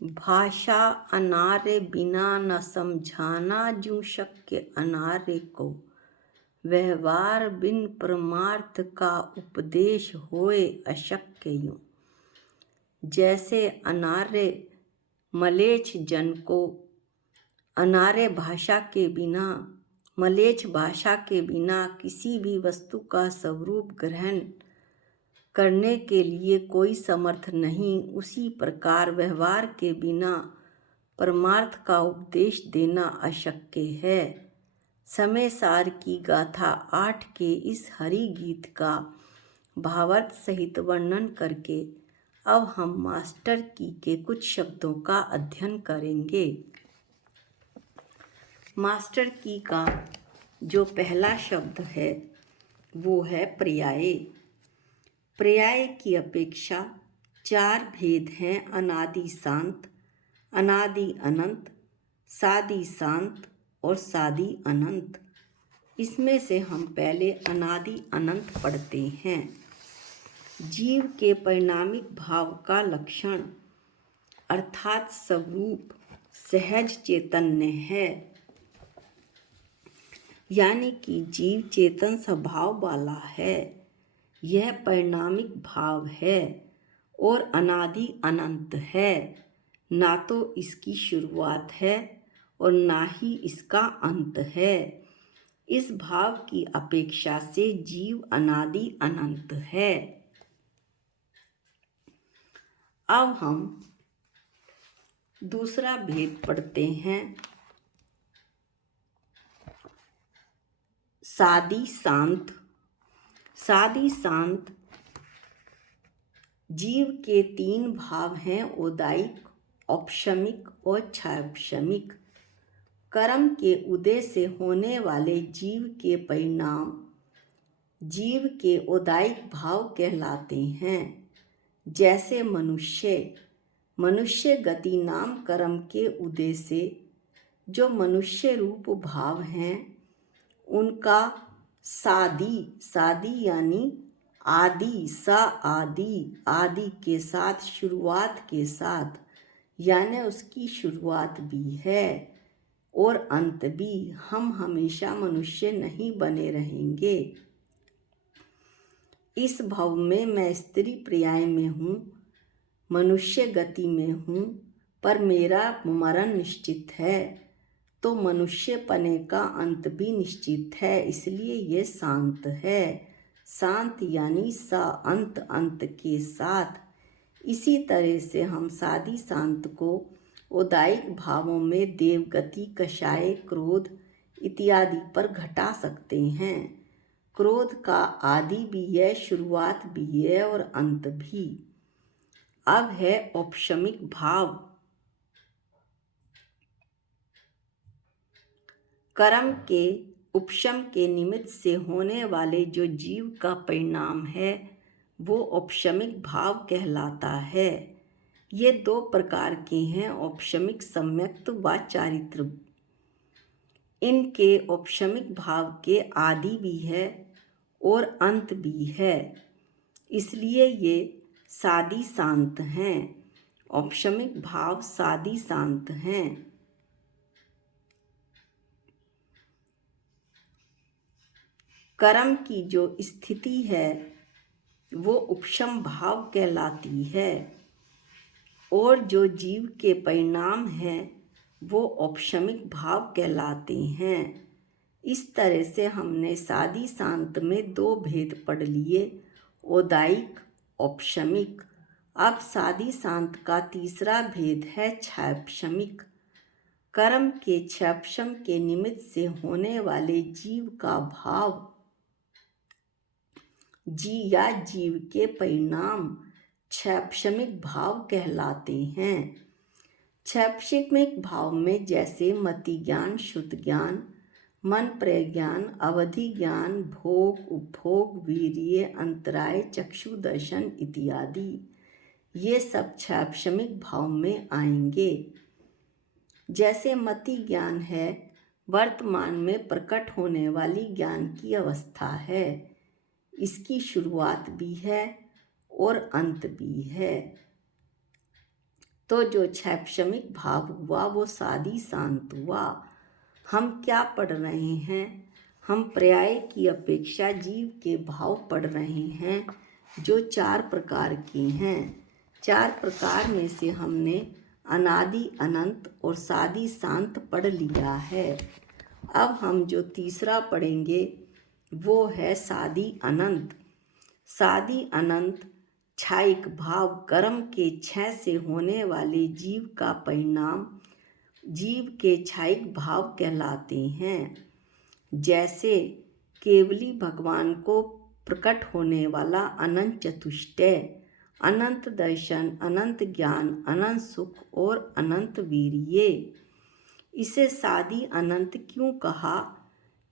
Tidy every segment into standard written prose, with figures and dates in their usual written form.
भाषा अनार्य बिना न समझाना जूं शक्य अनार्य को। व्यवहार बिन परमार्थ का उपदेश होए अशक्य यूं। जैसे अनार्य मलेच्छ जन को अनार्य भाषा के बिना, मलेच्छ भाषा के बिना किसी भी वस्तु का स्वरूप ग्रहण करने के लिए कोई समर्थ नहीं, उसी प्रकार व्यवहार के बिना परमार्थ का उपदेश देना अशक्य है। समय सार की गाथा 8 के इस हरि गीत का भावार्थ सहित वर्णन करके अब हम मास्टर की के कुछ शब्दों का अध्ययन करेंगे। मास्टर की का जो पहला शब्द है वो है पर्याय। पर्याय की अपेक्षा 4 भेद हैं: अनादि शांत, अनादि अनंत, सादि शांत और सादि अनंत। इसमें से हम पहले अनादि अनंत पढ़ते हैं। जीव के परिणामिक भाव का लक्षण अर्थात स्वरूप सहज चैतन्य है, यानी कि जीव चेतन स्वभाव वाला है। यह परिणामिक भाव है और अनादि अनंत है, ना तो इसकी शुरुआत है और ना ही इसका अंत है। इस भाव की अपेक्षा से जीव अनादि अनंत है। अब हम दूसरा भेद पढ़ते हैं, सादि शांत। सादि शांत जीव के 3 भाव हैं: औदायिक, औपशमिक और क्षापशमिक। कर्म के उदय से होने वाले जीव के परिणाम जीव के औदायिक भाव कहलाते हैं। जैसे मनुष्य गति नाम कर्म के उदय से जो मनुष्य रूप भाव हैं उनका सादी यानी आदि, आदि के साथ, शुरुआत के साथ, यानी उसकी शुरुआत भी है और अंत भी। हम हमेशा मनुष्य नहीं बने रहेंगे। इस भव में मैं स्त्री पर्याय में हूँ, मनुष्य गति में हूँ, पर मेरा मरण निश्चित है, तो मनुष्य पने का अंत भी निश्चित है, इसलिए ये शांत है। शांत यानी अंत, अंत के साथ। इसी तरह से हम सादि शांत को औदायिक भावों में देवगति, कषाय, क्रोध इत्यादि पर घटा सकते हैं। क्रोध का आदि भी है, शुरुआत भी है और अंत भी। अब है औपशमिक भाव। कर्म के उपशम के निमित्त से होने वाले जो जीव का परिणाम है वो औपशमिक भाव कहलाता है। ये 2 प्रकार के हैं, औपशमिक सम्यक्त व चारित्र। इनके औपशमिक भाव के आदि भी है और अंत भी है, इसलिए ये सादि शांत हैं। औपशमिक भाव सादि शांत हैं। कर्म की जो स्थिति है वो उपशम भाव कहलाती है और जो जीव के परिणाम हैं वो औपशमिक भाव कहलाते हैं। इस तरह से हमने सादि शांत में 2 भेद पढ़ लिए, औदायिक, औपशमिक। अब सादि शांत का तीसरा भेद है क्षापशमिक। कर्म के क्षापशम के निमित्त से होने वाले जीव का भाव या जीव के परिणाम क्षापशमिक भाव कहलाते हैं। क्षापशमिक भाव में जैसे मति ज्ञान, शुद्ध ज्ञान, मन प्रज्ञान, अवधि ज्ञान, भोग, उपभोग, वीर्य, अंतराय, चक्षु दर्शन इत्यादि, ये सब क्षापशमिक भाव में आएंगे। जैसे मति ज्ञान है, वर्तमान में प्रकट होने वाली ज्ञान की अवस्था है, इसकी शुरुआत भी है और अंत भी है। तो जो क्षैप्शमिक भाव हुआ वो सादी शांत हुआ। हम क्या पढ़ रहे हैं? हम पर्याय की अपेक्षा जीव के भाव पढ़ रहे हैं, जो 4 प्रकार के हैं। 4 प्रकार में से हमने अनादि अनंत और सादी शांत पढ़ लिया है। अब हम जो तीसरा पढ़ेंगे वो है सादी अनंत। सादी अनंत क्षायिक भाव कर्म के क्षय से होने वाले जीव का परिणाम जीव के क्षायिक भाव कहलाते हैं। जैसे केवली भगवान को प्रकट होने वाला अनंत चतुष्टय, अनंत दर्शन, अनंत ज्ञान, अनंत सुख और अनंत वीर्य। इसे सादी अनंत क्यों कहा?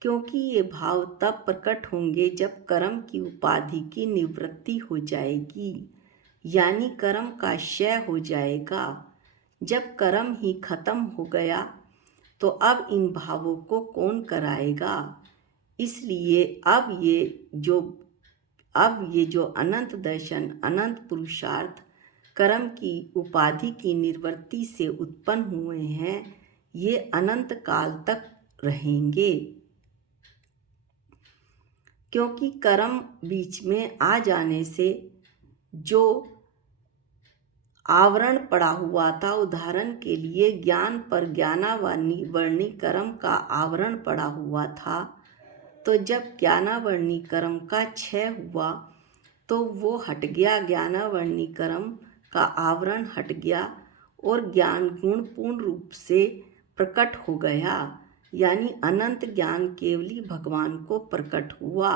क्योंकि ये भाव तब प्रकट होंगे जब कर्म की उपाधि की निवृत्ति हो जाएगी, यानी कर्म का क्षय हो जाएगा। जब कर्म ही खत्म हो गया तो अब इन भावों को कौन कराएगा? इसलिए अब ये जो अनंत दर्शन, अनंत पुरुषार्थ कर्म की उपाधि की निवृत्ति से उत्पन्न हुए हैं, ये अनंत काल तक रहेंगे। क्योंकि कर्म बीच में आ जाने से जो आवरण पड़ा हुआ था, उदाहरण के लिए ज्ञान पर ज्ञानावर्णी कर्म का आवरण पड़ा हुआ था, तो जब ज्ञानावर्णी कर्म का क्षय हुआ तो वो हट गया, ज्ञानावर्णी कर्म का आवरण हट गया और ज्ञान गुण पूर्ण रूप से प्रकट हो गया, यानी अनंत ज्ञान केवली भगवान को प्रकट हुआ।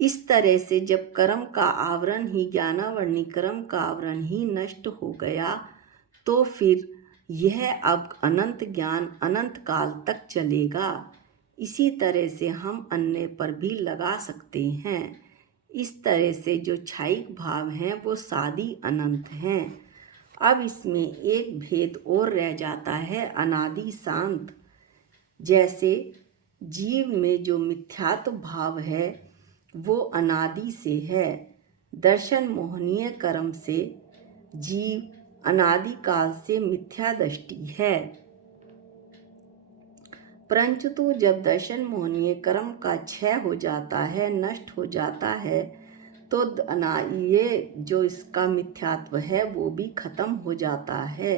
इस तरह से जब कर्म का आवरण ही, ज्ञानावर्णी कर्म का आवरण ही नष्ट हो गया, तो फिर यह अब अनंत ज्ञान अनंत काल तक चलेगा। इसी तरह से हम अन्य पर भी लगा सकते हैं। इस तरह से जो क्षायिक भाव हैं वो सादी अनंत हैं। अब इसमें एक भेद और रह जाता है, अनादि शांत। जैसे जीव में जो मिथ्यात्व भाव है वो अनादि से है। दर्शन मोहनीय कर्म से जीव अनादि काल से मिथ्या दृष्टि है। परंतु जब दर्शन मोहनीय कर्म का क्षय हो जाता है, नष्ट हो जाता है, तो ये जो इसका मिथ्यात्व है वो भी खत्म हो जाता है।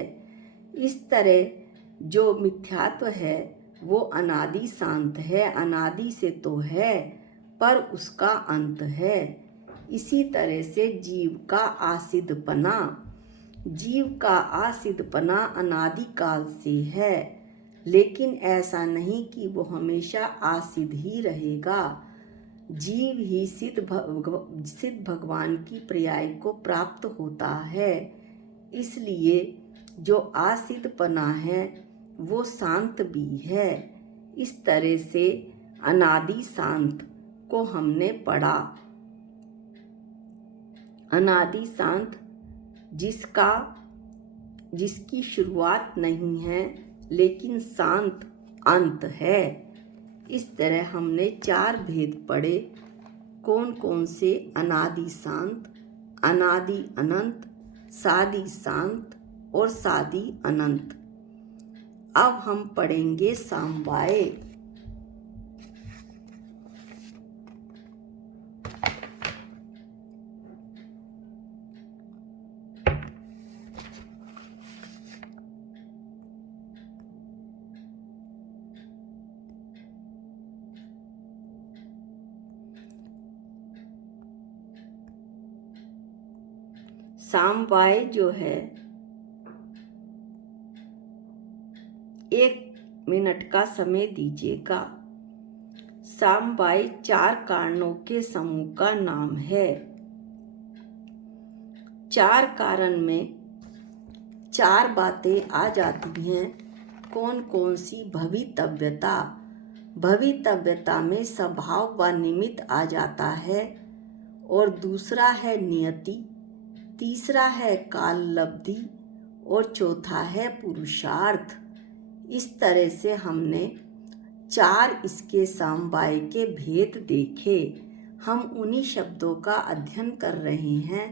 इस तरह जो मिथ्यात्व है वो अनादि शांत है, अनादि से तो है पर उसका अंत है। इसी तरह से जीव का आसिद्धपना अनादि काल से है, लेकिन ऐसा नहीं कि वो हमेशा आसिद्ध ही रहेगा। जीव ही सिद्ध भगवान की पर्याय को प्राप्त होता है। इसलिए जो आसिद्धपना है वो शांत भी है। इस तरह से अनादि शांत को हमने पढ़ा। अनादि शांत जिसकी शुरुआत नहीं है लेकिन शांत अंत है। इस तरह हमने 4 भेद पढ़े। कौन कौन से? अनादि शांत, अनादि अनंत, सादी शांत और सादी अनंत। अब हम पढ़ेंगे सामवाय। सामवाय जो है 1 मिनट का समय दीजिएगा। सामवाय 4 कारणों के समूह का नाम है। 4 कारण में 4 बातें आ जाती हैं। कौन कौन सी? भवितव्यता में स्वभाव व निमित्त आ जाता है, और दूसरा है नियति, तीसरा है काल लब्धि और चौथा है पुरुषार्थ। इस तरह से हमने 4 इसके समवाय के भेद देखे। हम उन्हीं शब्दों का अध्ययन कर रहे हैं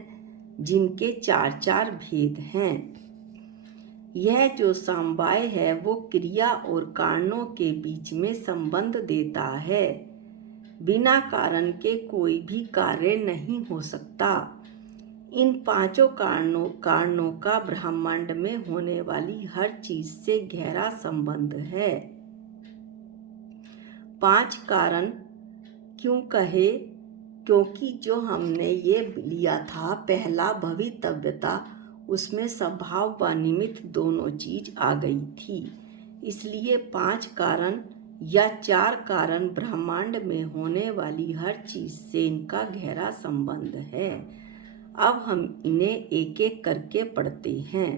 जिनके 4-4 भेद हैं। यह जो समवाय है वो क्रिया और कारणों के बीच में संबंध देता है। बिना कारण के कोई भी कार्य नहीं हो सकता। इन 5 कारणों का ब्रह्मांड में होने वाली हर चीज से गहरा संबंध है। 5 कारण क्यों कहे? क्योंकि जो हमने ये लिया था पहला भवितव्यता, उसमें स्वभाव व निमित्त दोनों चीज आ गई थी। इसलिए 5 कारण या 4 कारण ब्रह्मांड में होने वाली हर चीज से इनका गहरा संबंध है। अब हम इन्हें एक एक करके पढ़ते हैं।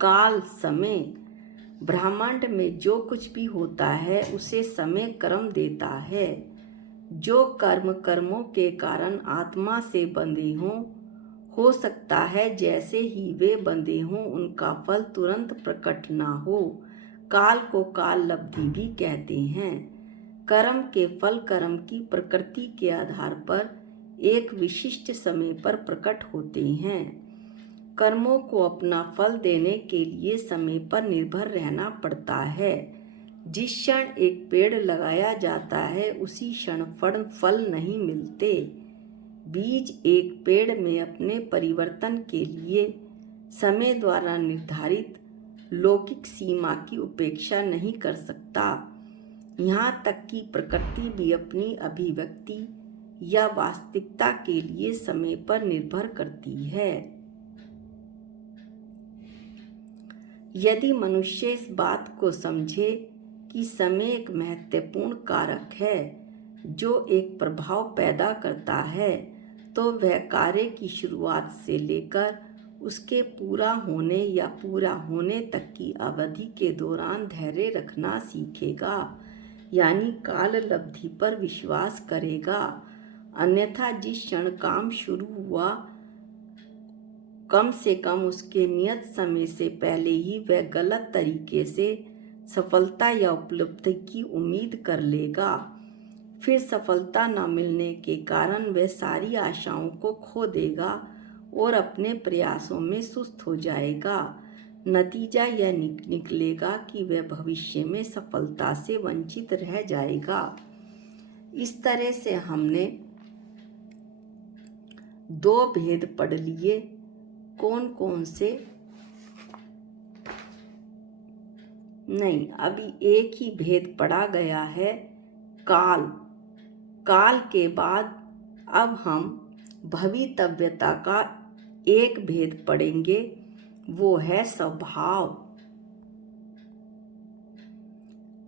काल, समय। ब्रह्मांड में जो कुछ भी होता है उसे समय क्रम देता है। जो कर्मों के कारण आत्मा से बंधे हों, हो सकता है जैसे ही वे बंधे हों उनका फल तुरंत प्रकट ना हो। काल को काल लब्धि भी कहते हैं। कर्म के फल कर्म की प्रकृति के आधार पर एक विशिष्ट समय पर प्रकट होते हैं। कर्मों को अपना फल देने के लिए समय पर निर्भर रहना पड़ता है। जिस क्षण एक पेड़ लगाया जाता है उसी क्षण फल नहीं मिलते। बीज एक पेड़ में अपने परिवर्तन के लिए समय द्वारा निर्धारित लौकिक सीमा की उपेक्षा नहीं कर सकता। यहाँ तक कि प्रकृति भी अपनी अभिव्यक्ति या वास्तविकता के लिए समय पर निर्भर करती है। यदि मनुष्य इस बात को समझे कि समय एक महत्वपूर्ण कारक है जो एक प्रभाव पैदा करता है, तो वह कार्य की शुरुआत से लेकर उसके पूरा होने या पूरा होने तक की अवधि के दौरान धैर्य रखना सीखेगा, यानी काल लब्धि पर विश्वास करेगा। अन्यथा जिस क्षण काम शुरू हुआ, कम से कम उसके नियत समय से पहले ही वह गलत तरीके से सफलता या उपलब्धि की उम्मीद कर लेगा। फिर सफलता न मिलने के कारण वह सारी आशाओं को खो देगा और अपने प्रयासों में सुस्त हो जाएगा। नतीजा यह निकलेगा कि वह भविष्य में सफलता से वंचित रह जाएगा। इस तरह से हमने 2 भेद पढ़ लिए। कौन कौन से? नहीं, अभी एक ही भेद पढ़ा गया है, काल। काल के बाद अब हम भवितव्यता का एक भेद पढ़ेंगे, वो है स्वभाव।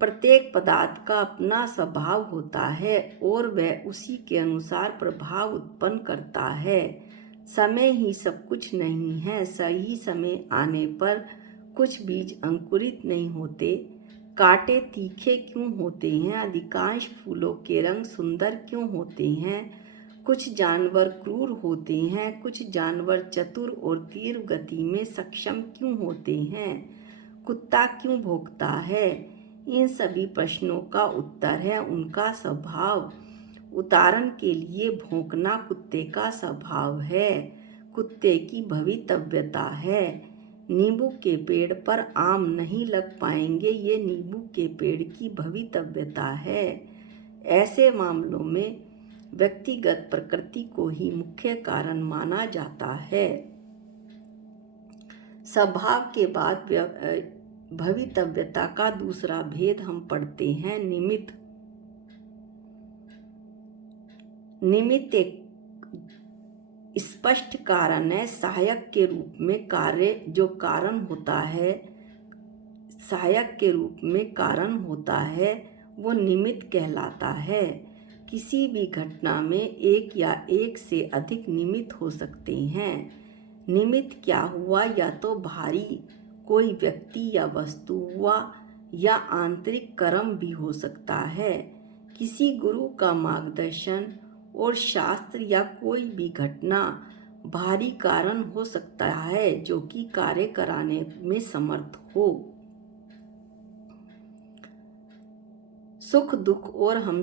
प्रत्येक पदार्थ का अपना स्वभाव होता है और वह उसी के अनुसार प्रभाव उत्पन्न करता है। समय ही सब कुछ नहीं है। सही समय आने पर कुछ बीज अंकुरित नहीं होते। कांटे तीखे क्यों होते हैं? अधिकांश फूलों के रंग सुंदर क्यों होते हैं? कुछ जानवर क्रूर होते हैं, कुछ जानवर चतुर और तीव्र गति में सक्षम क्यों होते हैं? कुत्ता क्यों भौंकता है? इन सभी प्रश्नों का उत्तर है उनका स्वभाव। उदाहरण के लिए भौंकना कुत्ते का स्वभाव है, कुत्ते की भवितव्यता है। नींबू के पेड़ पर आम नहीं लग पाएंगे, ये नींबू के पेड़ की भवितव्यता है। ऐसे मामलों में व्यक्तिगत प्रकृति को ही मुख्य कारण माना जाता है। स्वभाव के बाद भवितव्यता का दूसरा भेद हम पढ़ते हैं, निमित्त। निमित्त एक स्पष्ट कारण है, सहायक के रूप में कार्य जो कारण होता है, सहायक के रूप में कारण होता है, वो निमित्त कहलाता है। किसी भी घटना में एक या एक से अधिक निमित्त हो सकते हैं। निमित्त क्या हुआ? या तो बाहरी कोई व्यक्ति या वस्तु हुआ या आंतरिक कर्म भी हो सकता है। किसी गुरु का मार्गदर्शन और शास्त्र या कोई भी घटना बाहरी कारण हो सकता है जो कि कार्य कराने में समर्थ हो। सुख दुख और हम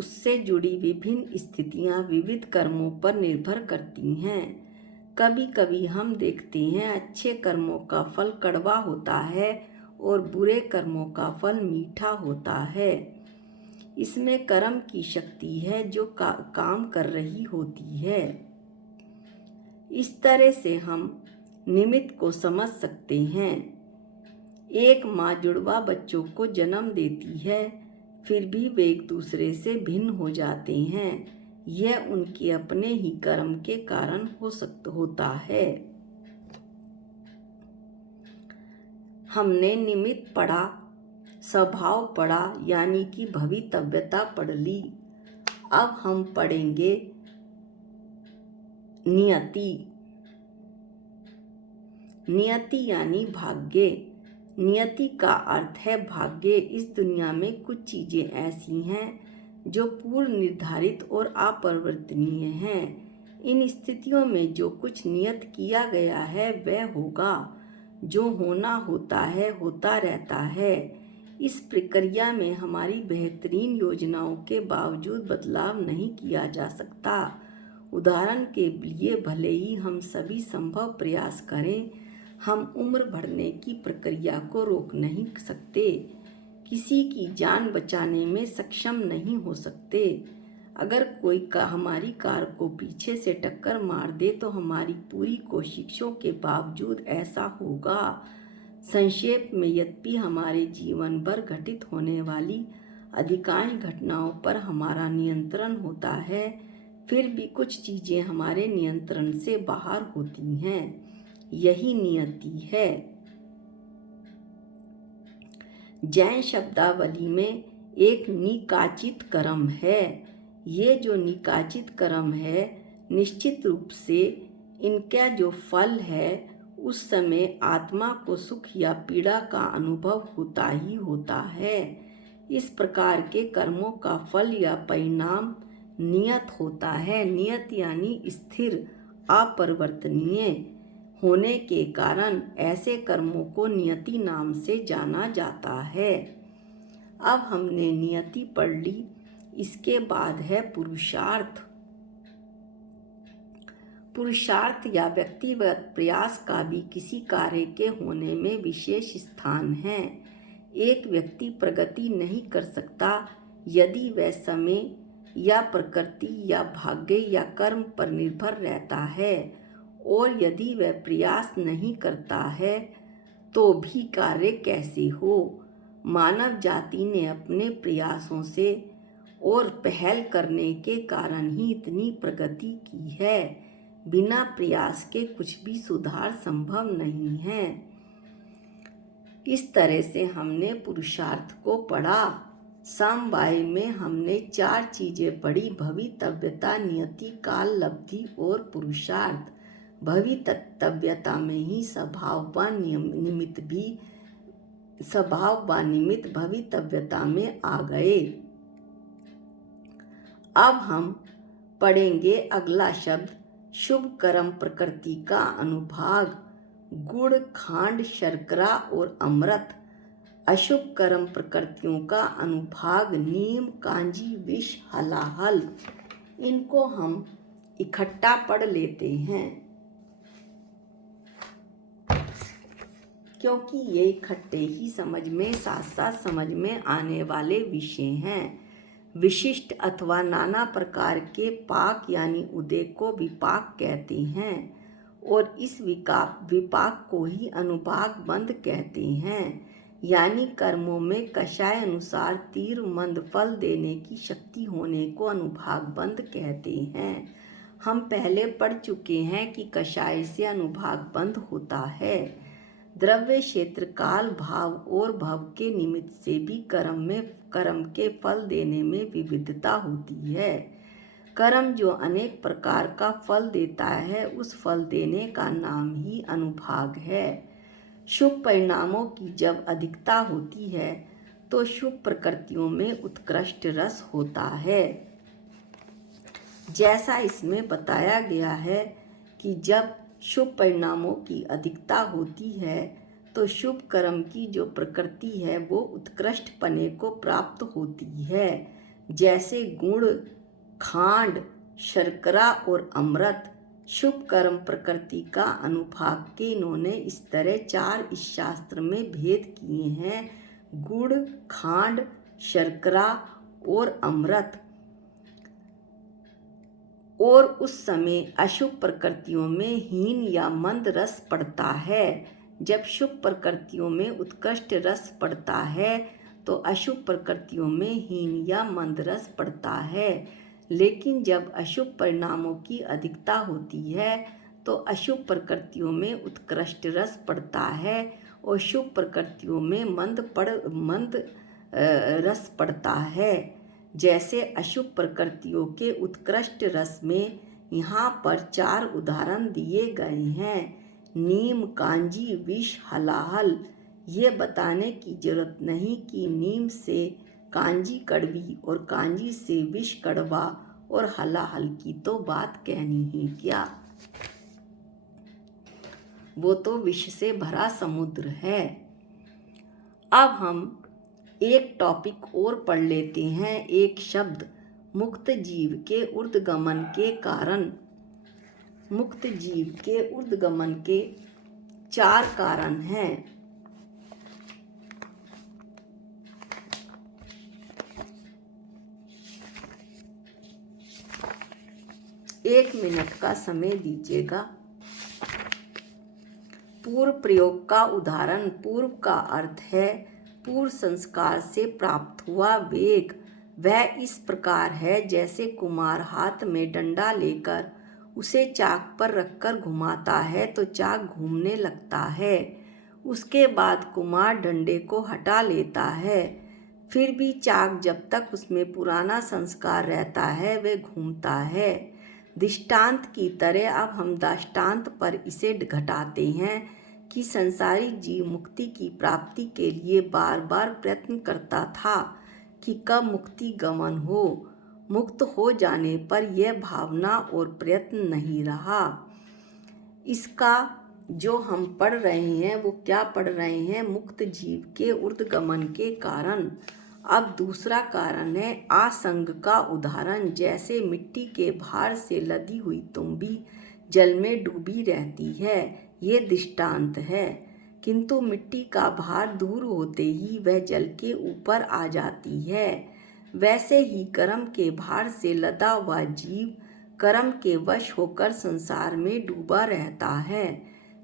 उससे जुड़ी विभिन्न स्थितियां विविध कर्मों पर निर्भर करती हैं। कभी कभी हम देखते हैं अच्छे कर्मों का फल कड़वा होता है और बुरे कर्मों का फल मीठा होता है। इसमें कर्म की शक्ति है जो काम कर रही होती है। इस तरह से हम निमित्त को समझ सकते हैं। एक माँ जुड़वा बच्चों को जन्म देती है, फिर भी वे एक दूसरे से भिन्न हो जाते हैं। यह उनके अपने ही कर्म के कारण होता है। हमने निमित्त पढ़ा, स्वभाव पढ़ा, यानी कि भवितव्यता पढ़ ली। अब हम पढ़ेंगे नियति। नियति यानी भाग्य। नियति का अर्थ है भाग्य। इस दुनिया में कुछ चीजें ऐसी हैं जो पूर्व निर्धारित और अपरिवर्तनीय हैं। इन स्थितियों में जो कुछ नियत किया गया है वह होगा। जो होना होता है, होता रहता है। इस प्रक्रिया में हमारी बेहतरीन योजनाओं के बावजूद बदलाव नहीं किया जा सकता। उदाहरण के लिए भले ही हम सभी संभव प्रयास करें, हम उम्र बढ़ने की प्रक्रिया को रोक नहीं सकते, किसी की जान बचाने में सक्षम नहीं हो सकते। अगर कोई हमारी कार को पीछे से टक्कर मार दे तो हमारी पूरी कोशिशों के बावजूद ऐसा होगा। संक्षेप में, यद्यपि हमारे जीवन भर घटित होने वाली अधिकांश घटनाओं पर हमारा नियंत्रण होता है, फिर भी कुछ चीजें हमारे नियंत्रण से बाहर होती हैं। यही नियति है। जैन शब्दावली में एक निकाचित कर्म है। ये जो निकाचित कर्म है, निश्चित रूप से इनका जो फल है उस समय आत्मा को सुख या पीड़ा का अनुभव होता ही होता है। इस प्रकार के कर्मों का फल या परिणाम नियत होता है। नियत यानी स्थिर, अपरिवर्तनीय होने के कारण ऐसे कर्मों को नियति नाम से जाना जाता है। अब हमने नियति पढ़ ली। इसके बाद है पुरुषार्थ। पुरुषार्थ या व्यक्तिगत प्रयास का भी किसी कार्य के होने में विशेष स्थान है। एक व्यक्ति प्रगति नहीं कर सकता यदि वह समय या प्रकृति या भाग्य या कर्म पर निर्भर रहता है, और यदि वह प्रयास नहीं करता है तो भी कार्य कैसे हो। मानव जाति ने अपने प्रयासों से और पहल करने के कारण ही इतनी प्रगति की है। बिना प्रयास के कुछ भी सुधार संभव नहीं है। इस तरह से हमने पुरुषार्थ को पढ़ा। समवाय में हमने 4 चीजें पढ़ी: भवितव्यता, नियति, काल, लब्धि और पुरुषार्थ। भवितव्यता में ही स्वभाव व निमित्त भवितव्यता में आ गए। अब हम पढ़ेंगे अगला शब्द, शुभ कर्म प्रकृति का अनुभाग। गुड़, खांड, शर्करा और अमृत। अशुभ कर्म प्रकृतियों का अनुभाग, नीम, कांजी, विष, हलाहल। इनको हम इकट्ठा पढ़ लेते हैं क्योंकि ये इकट्ठे ही साथ साथ समझ में आने वाले विषय हैं। विशिष्ट अथवा नाना प्रकार के पाक यानी उदय को विपाक कहते हैं, और इस विपाक को ही अनुभाग बंद कहते हैं। यानी कर्मों में कषाय अनुसार तीव्र मंद फल देने की शक्ति होने को अनुभाग बंद कहते हैं। हम पहले पढ़ चुके हैं कि कषाय से अनुभाग बंद होता है। द्रव्य, क्षेत्र, काल, भाव और भव के निमित्त से भी कर्म के फल देने में विविधता होती है। कर्म जो अनेक प्रकार का फल देता है, उस फल देने का नाम ही अनुभाग है। शुभ परिणामों की जब अधिकता होती है तो शुभ प्रकृतियों में उत्कृष्ट रस होता है। जैसा इसमें बताया गया है कि जब शुभ परिणामों की अधिकता होती है तो शुभ कर्म की जो प्रकृति है वो उत्कृष्ट पने को प्राप्त होती है। जैसे गुड़, खांड, शर्करा और अमृत। शुभ कर्म प्रकृति का अनुभाग के इन्होंने इस तरह 4 इस शास्त्र में भेद किए हैं: गुड़, खांड, शर्करा और अमृत। और उस समय अशुभ प्रकृतियों में हीन या मंद रस पड़ता है। जब शुभ प्रकृतियों में उत्कृष्ट रस पड़ता है तो अशुभ प्रकृतियों में हीन या मंद रस पड़ता है। लेकिन जब अशुभ परिणामों की अधिकता होती है तो अशुभ प्रकृतियों में उत्कृष्ट रस पड़ता है और शुभ प्रकृतियों में मंद रस पड़ता है। जैसे अशुभ प्रकृतियों के उत्कृष्ट रस में यहाँ पर 4 उदाहरण दिए गए हैं: नीम, कांजी, विष, हलाहल। ये बताने की जरूरत नहीं कि नीम से कांजी कड़वी और कांजी से विष कड़वा और हलाहल की तो बात कहनी ही क्या, वो तो विष से भरा समुद्र है। अब हम एक टॉपिक और पढ़ लेते हैं, एक शब्द। मुक्त जीव के ऊर्ध्वगमन के कारण। मुक्त जीव के ऊर्ध्वगमन के 4 कारण हैं। एक मिनट का समय दीजिएगा। पूर्व प्रयोग का उदाहरण। पूर्व का अर्थ है पूर्व संस्कार से प्राप्त हुआ वेग। वह इस प्रकार है जैसे कुम्हार हाथ में डंडा लेकर उसे चाक पर रखकर घुमाता है तो चाक घूमने लगता है। उसके बाद कुम्हार डंडे को हटा लेता है, फिर भी चाक जब तक उसमें पुराना संस्कार रहता है वह घूमता है। दृष्टांत की तरह अब हम दृष्टांत पर इसे घटाते हैं कि संसारी जीव मुक्ति की प्राप्ति के लिए बार बार प्रयत्न करता था कि कब मुक्ति गमन हो। मुक्त हो जाने पर यह भावना और प्रयत्न नहीं रहा। इसका जो हम पढ़ रहे हैं वो क्या पढ़ रहे हैं? मुक्त जीव के ऊर्ध्वगमन के कारण। अब दूसरा कारण है आसंग का उदाहरण। जैसे मिट्टी के भार से लदी हुई तुम्बी जल में डूबी रहती है, ये दृष्टांत है, किंतु मिट्टी का भार दूर होते ही वह जल के ऊपर आ जाती है। वैसे ही कर्म के भार से लदा हुआ जीव कर्म के वश होकर संसार में डूबा रहता है,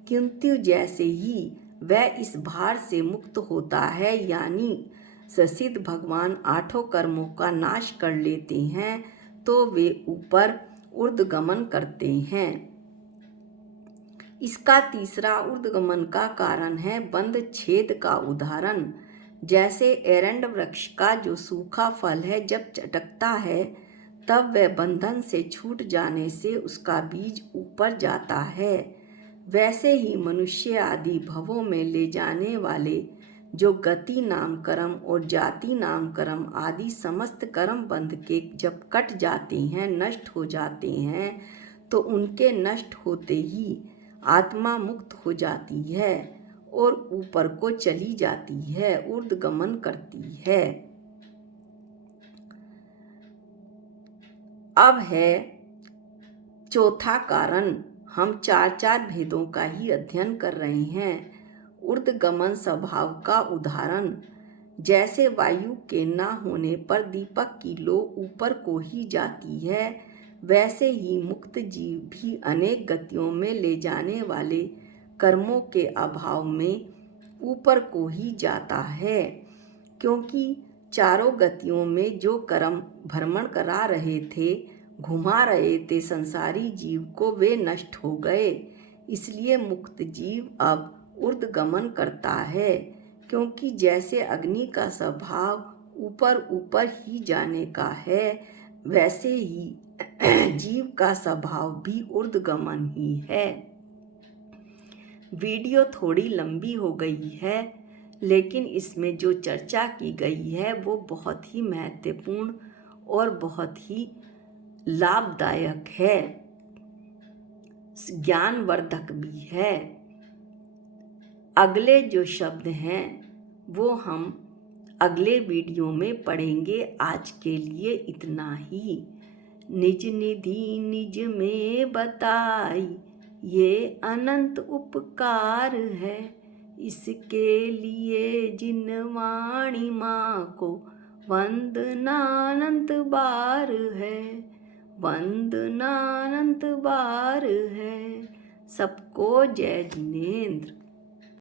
किंतु जैसे ही वह इस भार से मुक्त होता है, यानी ससिद्ध भगवान 8 कर्मों का नाश कर लेते हैं, तो वे ऊपर ऊर्ध्वगमन करते हैं। इसका तीसरा ऊर्ध्वगमन का कारण है बंध छेद का उदाहरण। जैसे एरंड वृक्ष का जो सूखा फल है जब चटकता है तब वह बंधन से छूट जाने से उसका बीज ऊपर जाता है, वैसे ही मनुष्य आदि भवों में ले जाने वाले जो गति नाम कर्म और जाति नाम कर्म आदि समस्त कर्म बंध के जब कट जाते हैं, नष्ट हो जाते हैं, तो उनके नष्ट होते ही आत्मा मुक्त हो जाती है और ऊपर को चली जाती है, ऊर्ध्वगमन करती है। अब है चौथा कारण। हम 4 भेदों का ही अध्ययन कर रहे हैं। ऊर्ध्वगमन स्वभाव का उदाहरण। जैसे वायु के न होने पर दीपक की लौ ऊपर को ही जाती है, वैसे ही मुक्त जीव भी अनेक गतियों में ले जाने वाले कर्मों के अभाव में ऊपर को ही जाता है, क्योंकि चारों गतियों में जो कर्म भ्रमण करा रहे थे, घुमा रहे थे संसारी जीव को, वे नष्ट हो गए। इसलिए मुक्त जीव अब ऊर्ध्वगमन करता है, क्योंकि जैसे अग्नि का स्वभाव ऊपर ऊपर ही जाने का है, वैसे ही जीव का स्वभाव भी ऊर्ध्वगमन ही है। वीडियो थोड़ी लंबी हो गई है, लेकिन इसमें जो चर्चा की गई है वो बहुत ही महत्वपूर्ण और बहुत ही लाभदायक है, ज्ञानवर्धक भी है। अगले जो शब्द हैं वो हम अगले वीडियो में पढ़ेंगे। आज के लिए इतना ही। निज निधि निज में बताई, ये अनंत उपकार है। इसके लिए जिन वाणी माँ को वंदनानंत बार है, वंदनानंत बार है। सबको जय जिनेंद्र।